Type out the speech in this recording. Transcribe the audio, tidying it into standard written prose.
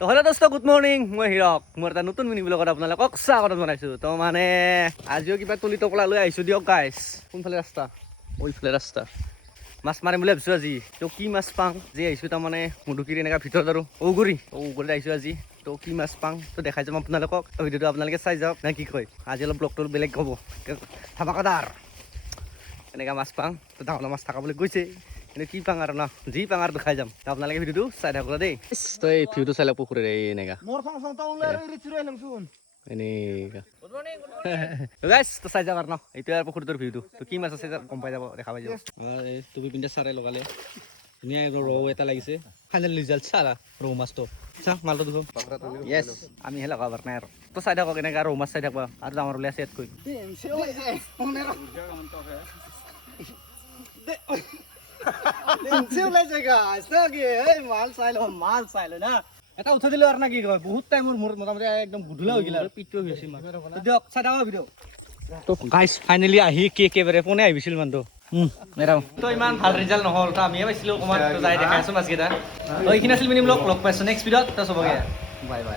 Hello' দোস্ত, good morning. মই হিৰক, মোৰ এটা নতুন মিনি ব্লগত আপোনালোকক স্বাগতম জনাইছো। তো মানে আজিও কিবা তুলি টপলা লৈ আহিছো দিয়ক গাইছ। কোনফালে ৰাস্তা? ওইফালে ৰাস্তা। মাছ মাৰিম বুলি ভাবিছো আজি। তো কি মাছ পাওঁ যে আহিছো, তাৰমানে মুদুকিৰ এনেকা ভিতৰত আৰু ঔগুৰিত আহিছো আজি। তো কি মাছ পাওঁ তো দেখাই যাম আপোনালোকক। ভিডিঅ'টো আপোনালোকে চাই যাওক, নে কি কয়? আজি অলপ ব্লগটো বেলেগ হ'ব, ধামাকাদাৰ। এনেকা মাছ পাওঁ, তো ডাঙৰ মাছ থকা বুলি কৈছে। কিন্তু কি পাওঁ আৰু ন, যি পাওঁ আৰু দেখাই যাম। আপোনালোকে ভিডিঅ'টো চাই থাকক দেই। তো এই ভিউটো চাই লওক পুখুৰীৰ এনেকা এনেকা গাইছ। তো চাই যাওক আৰু ন, এইটো আৰু পুখুৰীটোৰ ভিউটো। তো কি মাছ আছে গম পাই যাব, দেখা পাই যাব। টুপি পিন্ধা চাৰে লগালে ধুনীয়া ৰৌ এটা লাগিছে। ফাইনেল ৰিজাল্ট চালা ৰৌ মাছটো চা মালটো দেখোন। য়েছ, আমিহে লগাবাৰ নাই আৰু। তো চাই থাকক এনেকা ৰৌ মাছ চাই থাকবা আৰু ডাঙৰ ওলাই আছে ইয়াতকৈ। এটা উঠাই দিলো আৰু না কি কয়, বহুত টাইমৰ মোৰ মোটামুটি একদম গধূলা হৈ গ'ল আৰু পিঠটো হৈ আছে দিয়ক। চাই থাকক ভিডিঅ'। তো গাইছ ফাইনেলি আহি একেবাৰে পোনে আহিছিল মানুহটো। তো ইমান ভাল ৰিজাল্ট নহ'ল, তো আমিহে পাইছিলোঁ অকণমান। তো যাই দেখাই আছোঁ মাছকেইটা। তো এইখিনি আছিল মিনি ব্লগ। লগ পাইছোঁ নেক্সট ভিডিঅ'ত। তো চবকে বাই বাই।